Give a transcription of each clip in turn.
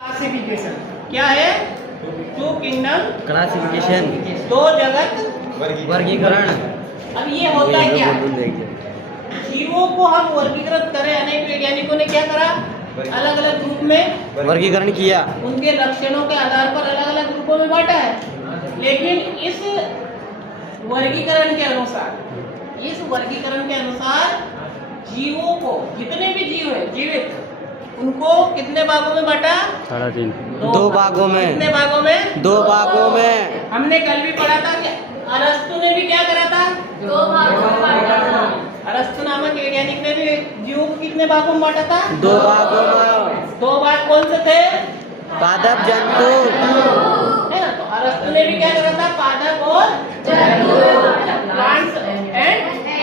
Classification क्या है? To kingdom classification, दो जगत वर्गीकरण। अब ये होता है क्या? जीवों को हम वर्गीकृत करें, अनेक वैज्ञानिकों ने क्या करा? अलग अलग ग्रुप में वर्गीकरण किया, उनके लक्षणों के आधार पर अलग अलग ग्रुपों में बांटा है। लेकिन इस वर्गीकरण के अनुसार जीवों को, जितने भी जीव है जीवित, उनको कितने भागों में बांटा? 3.5 दो भागों में। कितने भागों में? 2 भागों में। हमने कल भी पढ़ा था कि अरस्तु ने भी क्या करा था? 2 भागों में बांटा था। अरस्तु नामक वैज्ञानिक ने भी जीवों को कितने भागों में बांटा था? 2 भागों में। 2 भाग कौन से थे? पादप, जंतु, है ना? तो अरस्तु ने भी क्या करा था? पादप और प्लांट्स एंड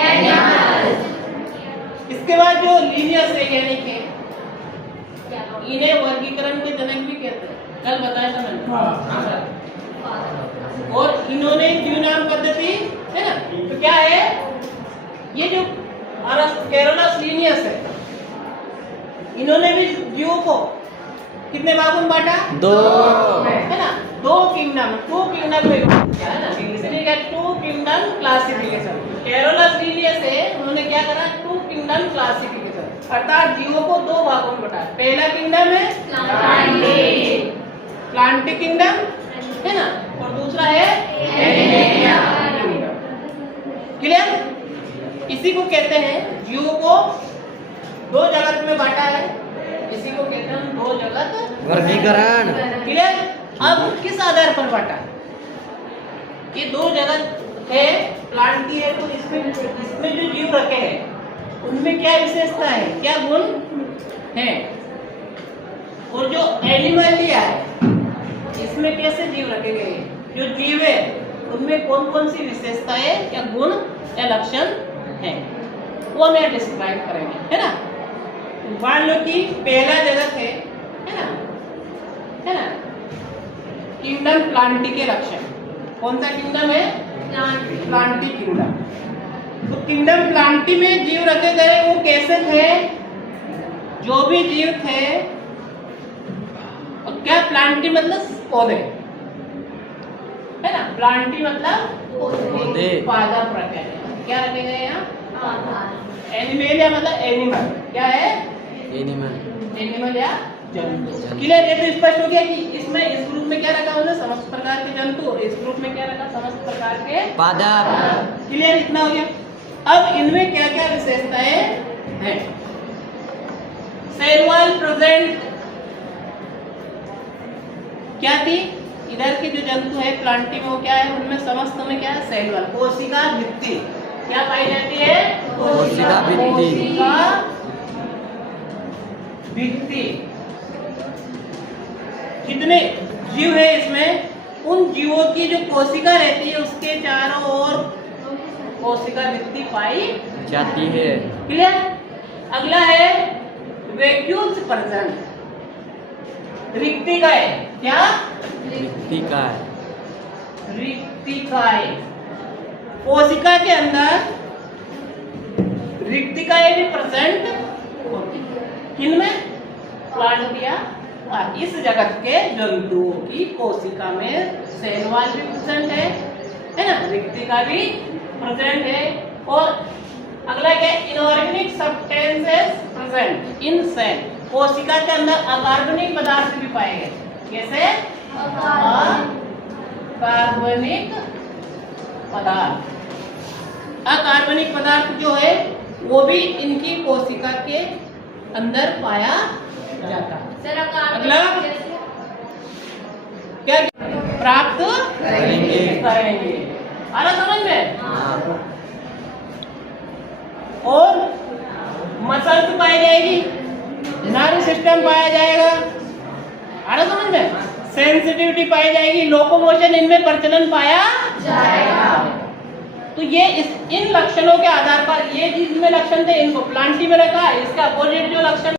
एनिमल्स। इसके बाद जो लीनियस वैज्ञानिक है, इन्हें वर्गीकरण के जनक भी कहते हैं। कल बताया था मैंने। और इन्होंने जीवनाम पद्धति, है ना, तो क्या है ये जो केरोलस लीनियस है, इन्होंने भी जीवों को कितने भागों में बांटा? 2, है ना? 2 किंगडम, 2 किंगडम में है ना, इसलिए क्या 2 किंगडम क्लासिफिकेशन। केरोलस लीनियस है, उन्होंने क्या करा? 2 किंगडम क्लासिफिकेशन, अर्थात जीवों को 2 भागों में बांटा। पहला किंगडम है प्लांटिक किंगडम, है ना, और दूसरा है एनिमेलिया किंगडम। क्लियर? इसी को कहते हैं, जीवों को 2 जगत में बांटा है, इसी को कहते हैं 2 जगत वर्गीकरण। क्लियर? अब किस आधार पर बांटा? ये 2 जगत है, प्लांटी है, तो इसमें जो जीव रखे हैं उनमें क्या विशेषता है, क्या गुण है? और जो एनिमलिया है, इसमें कैसे जीव रखे गए हैं? जो जीव है उनमें कौन कौन सी विशेषताएं या गुण या लक्षण है, वो हमें डिस्क्राइब करेंगे, है ना? मान लो कि पहला जगत है ना, है ना, किंगडम प्लांटी के लक्षण। कौन सा किंगडम है? Plantae kingdom. तो किंगडम प्लांटी में जीव रखे गए वो कैसे थे? जो भी जीव थे, और क्या प्लांटी मतलब पौधे, है ना? प्लांटी मतलब पौधे, पादप रखे गए। क्या रखे गए यहाँ? एनिमेलिया मतलब एनिमल। क्या है? एनिमल या जंतु। क्लियर? ये तो स्पष्ट हो गया कि इसमें इस ग्रुप में क्या रखा उन्होंने? समस्त प्रकार के जंतु, और इस ग्रुप में क्या रखा? समस्त प्रकार के पादप। क्लियर? इतना हो गया। अब इनमें क्या क्या विशेषताएं हैं? सेल वॉल प्रेजेंट क्या थी? इधर के जो जंतु है प्लांटी में, वो क्या है? उनमें समस्त में क्या है? सेल वॉल, कोशिका भित्ति क्या पाई जाती है? कोशिका भित्ति। कोशिका भित्ति। जितने जीव है इसमें, उन जीवों की जो कोशिका रहती है उसके चारों ओर कोशिका भित्ति पाई जाती है। क्लियर? अगला है वैक्यूल्स प्रेजेंट, रिक्तिकाएं। क्या? रिक्तिकाएं। रिक्तिकाएं, कोशिका के अंदर रिक्तिकाएं भी प्रेजेंट होती है। किनमें? प्लांटिया। इस जगत के जंतुओं की कोशिका में सेल वॉल भी प्रेजेंट है ना, रिक्तिका भी प्रेजेंट है। और अगला क्या? Inorganic substances present in cell, कोशिका के अंदर अकार्बनिक पदार्थ भी पाए गए। कैसे? अकार्बनिक पदार्थ। अकार्बनिक पदार्थ जो है वो भी इनकी कोशिका के अंदर पाया जाता है। अगला क्या प्राप्त करेंगे। आ रहा समझ में? और मसल्स पाई जाएगी, नर्व सिस्टम पाया जाएगा। आ रहा समझ में? सेंसिटिविटी पाई जाएगी, लोकोमोशन इनमें प्रचलन पाया जाएगा। तो ये इन लक्षणों के आधार पर, ये जिसमें लक्षण थे इनको प्लांटी में रखा, इसका अपोजिट जो लक्षण